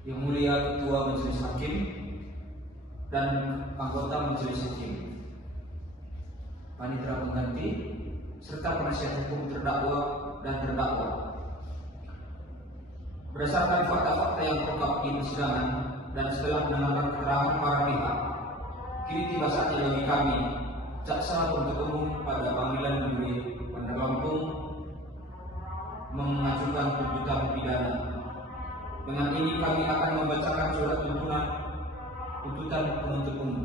Yang Mulia Ketua Majelis Hakim dan anggota Majelis Hakim, panitera pengganti, serta penasihat hukum terdakwa dan terdakwa. Berdasarkan fakta-fakta yang terungkap di persidangan dan setelah mendengarkan keterangan para pihak, kini tiba saatnya bagi kami, jaksa penuntut umum pada panggilan negeri Bandar Lampung, mengajukan tuntutan pidana. Dengan ini kami akan membacakan surat tuntutan penuntut umum.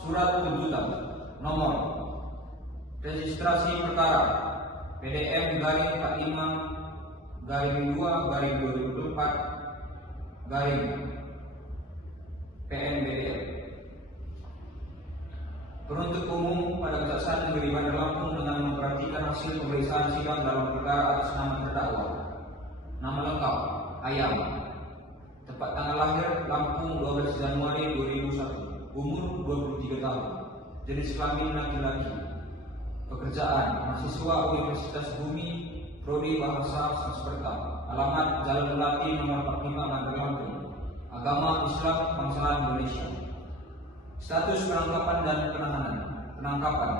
Surat tuntutan nomor registrasi perkara PDM garing 45 garing 2 garing 2024 garing PNBDL. Penuntut umum pada Kejaksaan Negeri Bandar Lampung dengan memperhatikan hasil pemeriksaan sidang dalam perkara atas nama terdakwa. Nama lengkap Ayam, tempat tanggal lahir Lampung 12 Januari 2001, umur 23 tahun, jenis kelamin laki-laki, pekerjaan mahasiswa Universitas Bumi, prodi Bahasa Sanskerta, alamat Jalan Melati nomor 45 Bandar Lampung, agama Islam, bangsa Indonesia. Status penangkapan dan penahanan. Penangkapan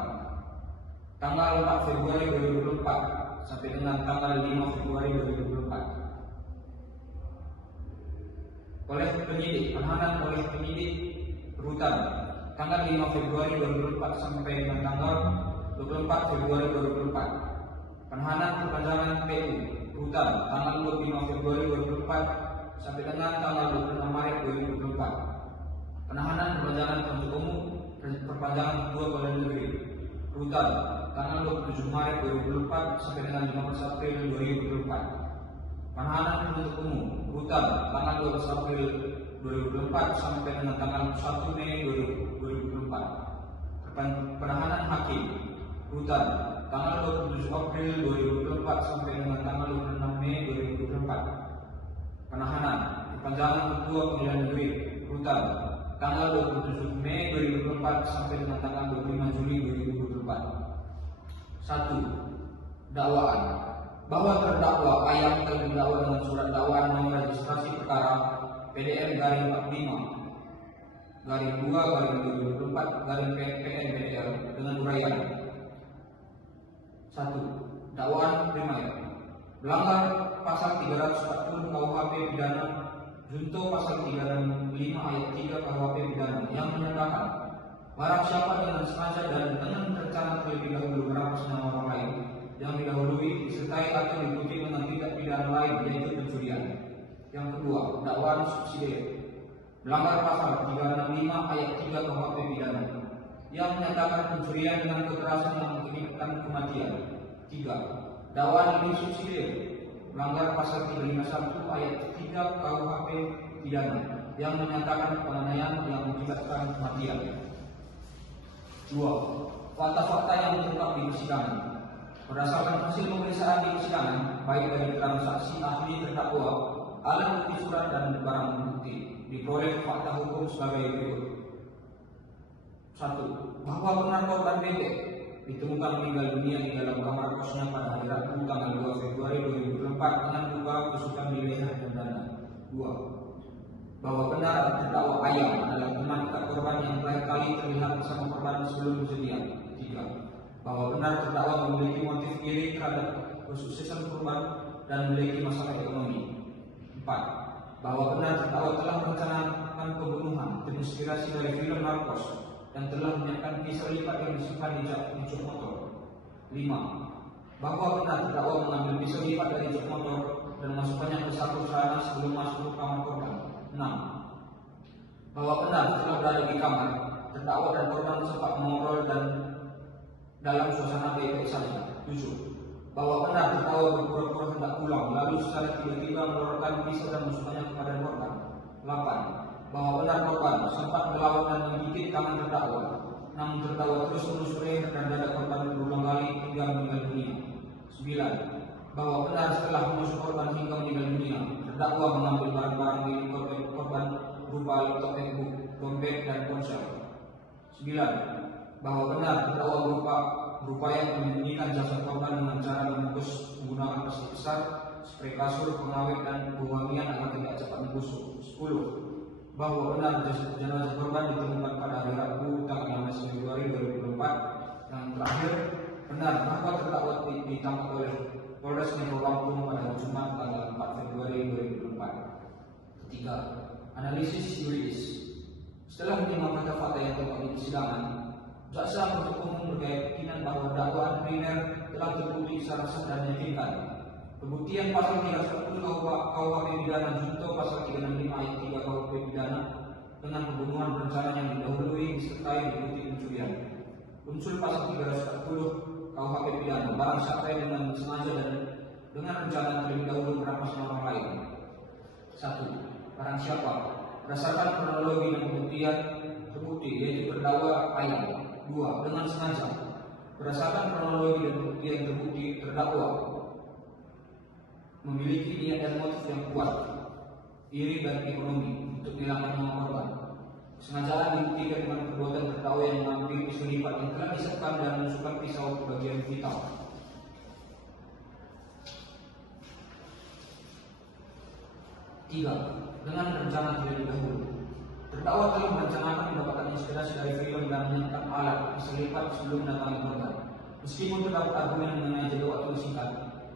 tanggal 4 Februari 2024 sampai dengan tanggal 5 Februari 2024 oleh penyidik. Penahanan oleh penyidik rutan tanggal 5 Februari 2024 sampai dengan tanggal 24 Februari 2024. Penahanan perpanjangan PU rutan tanggal 25 Februari 2024 sampai dengan tanggal 26 Maret 2024. Penahanan perpanjangan penuntut umum perpanjangan kedua pegawai negeri rutan tanggal 27 Maret 2024 sampai dengan 15 April 2024. Penahanan penuntut umum rutan tanggal 12 April 2024 sampai dengan tanggal 1 Mei 2024. Penahanan hakim rutan tanggal 27 April 2024 sampai dengan tanggal 26 Mei 2024. Penahanan perpanjangan ketua pengadilan negeri rutan tanggal 27 Mei 2024 sampai dengan tanggal 25 Juli 2024. 1. Dakwaan bahwa terdakwa Ayam telah didakwa dengan surat dakwaan nomor registrasi perkara PDM garing 45 garing 2 garing 2024 garing PNBDL dengan uraian. 1. Dakwaan primer melanggar pasal 340 KUHP pidana junto pasal 35 ayat 3 KUHP pidana yang menyatakan barang siapa dengan sengaja dan dengan rencana terlebih dahulu merampas nyawa orang lain yang didahului disertai atau diikuti dengan tindak pidana lain yaitu pencurian. Yang kedua, dakwaan subsidiar melanggar pasal 365 ayat 3 KUHP pidana yang menyatakan pencurian dengan kekerasan yang mengakibatkan kematian. 3. Dakwaan lebih subsidiar melanggar pasal 351 ayat 3 KUHP pidana yang menyatakan penganiayaan yang mengakibatkan kematian. 2. Fakta-fakta yang terungkap di persidangan. Berdasarkan hasil pemeriksaan di persidangan, baik dari keterangan saksi, ahli, terdakwa, alat bukti surat dan barang bukti, diperoleh fakta hukum sebagai berikut. 1. Bahwa benar korban bebek ditemukan meninggal dunia di dalam kamar kosnya pada hari Rabu tanggal 2 Februari 2024 dengan luka tusukan di leher dan dada. 2. Bahwa benar terdakwa Ayam adalah teman dekat korban yang terakhir kali terlihat bersama korban sebelum kejadian. 3. Bahwa benar terdakwa memiliki motif iri terhadap kesuksesan korban dan memiliki masalah ekonomi. 4. Bahwa benar terdakwa telah merencanakan pembunuhan terinspirasi dari film Narcos dan telah menyiapkan pisau lipat yang disimpan di jok motor. 5. Bahwa benar terdakwa mengambil pisau lipat dari jok motor dan memasukkannya ke saku celana sebelum masuk ke kamar korban. 6. Bahwa benar setelah berada di kamar, terdakwa dan korban sempat mengobrol dan dalam suasana baik-baik saja. 7. Bahwa benar terdakwa berpura-pura hendak pulang lalu secara tiba-tiba mengeluarkan pisau dan memasukkannya kepada korban. 8. Bahwa benar korban sempat melawan dan menggigit tangan terdakwa, namun terdakwa terus menusuk leher dan dada korban berulang kali hingga meninggal dunia. 9. Bahwa benar setelah menusuk korban hingga meninggal dunia, terdakwa mengambil barang-barang milik korban berupa laptop MacBook, dompet dan ponsel. 9. Bahwa benar terdakwa berupaya menyembunyikan jasad korban dengan cara membungkus menggunakan plastik besar, spray kasur, pengawet, dan pewangian agar tidak cepat membusuk. 10. Bahwa benar jenazah korban ditemukan pada hari Rabu tanggal 16 Februari 2024. Yang terakhir, benar bahwa terdakwa ditangkap oleh Polres Metro Lampung pada Jumat tanggal 4 Februari 2024. Ketiga, analisis yuridis. Setelah menyimak fakta-fakta yang terdapat di persidangan, jaksa penuntut umum berkeyakinan bahwa dakwaan primer telah terbukti secara sah dan meyakinkan. Pembuktian pasal 310 KUHP pidana junto pasal 365 ayat 3 KUHP pidana dengan pembunuhan berencana yang didahului disertai diikuti pencurian. Unsur pasal 340 KUHP pidana barang siapa yang dengan sengaja dan dengan rencana terlebih dahulu merampas orang lain. 1. Barang siapa berdasarkan kronologi dan pembuktian terbukti yaitu terdakwa ayat. 2. Dengan sengaja berdasarkan kronologi dan pembuktian terbukti terdakwa memiliki niat dan motif yang kuat, iri dan ekonomi untuk menghilangkan nyawa korban. Kesengajaan dibuktikan dengan perbuatan terdakwa yang mengambil pisau lipat yang telah disiapkan dan menusukkan pisau ke bagian vital. 3. Dengan rencana terlebih dahulu. Terdakwa telah merencanakan mendapatkan inspirasi dari film dan menyiapkan alat pisau lipat sebelum mendatangi korban. Meskipun terdapat argumen mengenai jeda waktu singkat,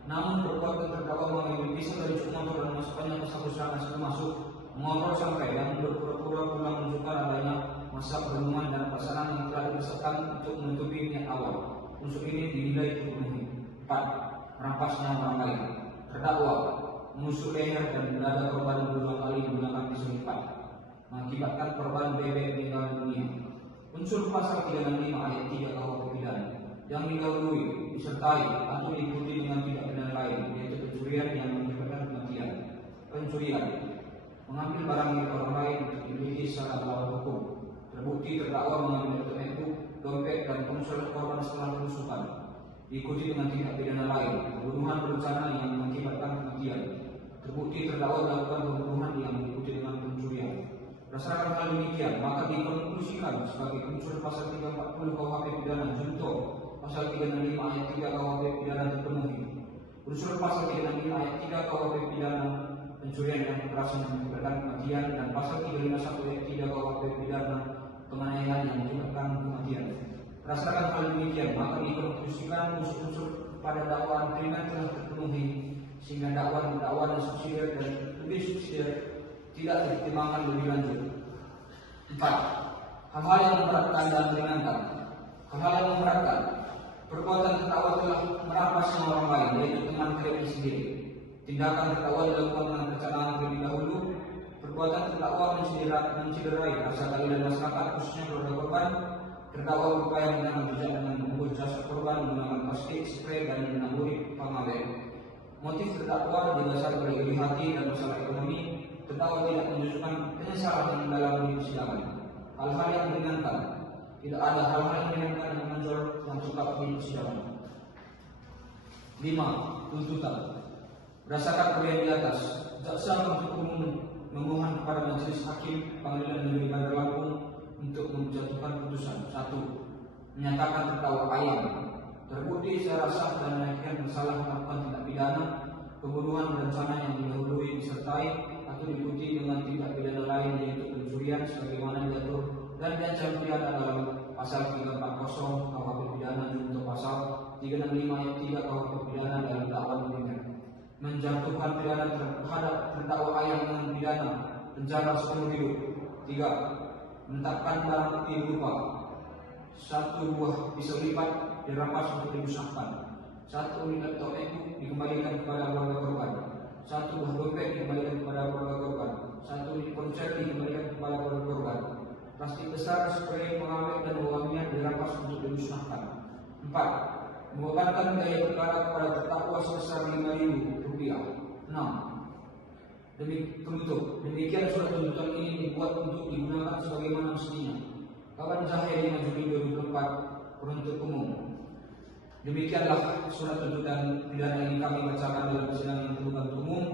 namun perbuatan terdakwa mengambil pisau dari jok motor dan memasukkannya ke saku celana sebelum masuk mengotor sampai yang berpura-pura pula menunjukkan adanya masa perenungan dan pelaksanaan yang telah dipersiapkan untuk menutupi niat awal. Unsur ini dinilai terpenuhi. 4. Merampas nyawa orang lain. Terdakwa menusuk leher dan dada korban berulang kali menggunakan pisau lipat, mengakibatkan korban bebek meninggal dunia. Unsur pasal 365 ayat 3 KUHP pidana yang didahului disertai atau diikuti dengan tindak pidana lain yaitu pencurian yang menyebabkan kematian. Pencurian mengambil barang milik orang lain untuk dimiliki secara melawan hukum. Terbukti terdakwa mengambil MacBook, dompet, dan ponsel korban setelah penusukan. Diikuti dengan tindak pidana lain, pembunuhan berencana yang mengakibatkan kematian. Terbukti terdakwa melakukan pembunuhan yang diikuti dengan pencurian. Berdasarkan hal demikian, maka dikonklusikan sebagai unsur pasal 340 KUHP pidana junto pasal 365 ayat 3 KUHP pidana terpenuhi. Unsur pasal 365 ayat 3 KUHP pidana pencurian yang kekerasan yang menyebabkan kematian dan pasal 351 ayat 3 KUHP pidana penganiayaan yang menyebabkan kematian. Berdasarkan hal demikian, maka dikonklusikan unsur-unsur pada dakwaan primer telah terpenuhi sehingga dakwaan dan subsidiar dan lebih subsidiar tidak dipertimbangkan lebih lanjut. 4. Hal-hal yang memberatkan dan meringankan. Hal-hal yang memberatkan. Perbuatan terdakwa telah merampas nyawa orang lain yaitu teman karibnya sendiri. Tindakan terdakwa dilakukan dengan perencanaan terlebih dahulu. Perbuatan terdakwa mencederai rasa keadilan masyarakat khususnya keluarga korban. Terdakwa berupaya menangkap jejak dengan membungkus jasad korban menggunakan plastik, spray, dan menaburi pengawet. Motif terdakwa didasarkan oleh iri hati dan masalah ekonomi. Terdakwa tidak menunjukkan penyesalan yang mendalam di persidangan. Hal-hal yang meringankan. Tidak ada hal-hal yang meringankan yang menonjol yang terungkap di persidangan. 5. Tuntutan. Berdasarkan uraian di atas, jaksa penuntut umum memohon kepada majelis hakim pengadilan negeri Bandar Lampung untuk menjatuhkan putusan. 1. Menyatakan terdakwa ayam terbukti secara sah dan meyakinkan bersalah melakukan tindak pidana pembunuhan berencana yang didahului disertai atau diikuti dengan tindak pidana lain yaitu pencurian sebagaimana diatur dan diancam pidana dalam pasal 340 KUHP pidana junto pasal 365 ayat 3 KUHP pidana dalam dakwaan primer. Menjatuhkan pidana terhadap terdakwa ayam dengan pidana penjara seumur hidup. 3. Menetapkan barang bukti berupa 1 buah pisau lipat dirampas untuk dimusnahkan, 1 unit laptop MacBook dikembalikan kepada keluarga korban, 1 buah dompet dikembalikan kepada keluarga korban, 1 unit ponsel dikembalikan kepada keluarga korban, plastik besar, spray, pengawet, dan wangian dirampas untuk dimusnahkan. 4. Membebankan biaya perkara kepada terdakwa sebesar Rp5.000. 6. Demikian surat tuntutan ini dibuat untuk digunakan sebagaimana mestinya. Kawan Zahir 5 Juli 2024 penuntut umum. Demikianlah surat tuntutan pidana yang kami bacakan dalam persidangan yang terbuka untuk umum.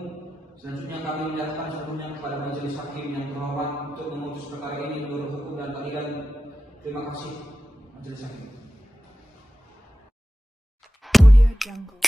Selanjutnya kami menyerahkan sepenuhnya kepada majelis hakim yang terhormat untuk memutus perkara ini menurut hukum dan keadilan. Terima kasih majelis hakim. Jungle.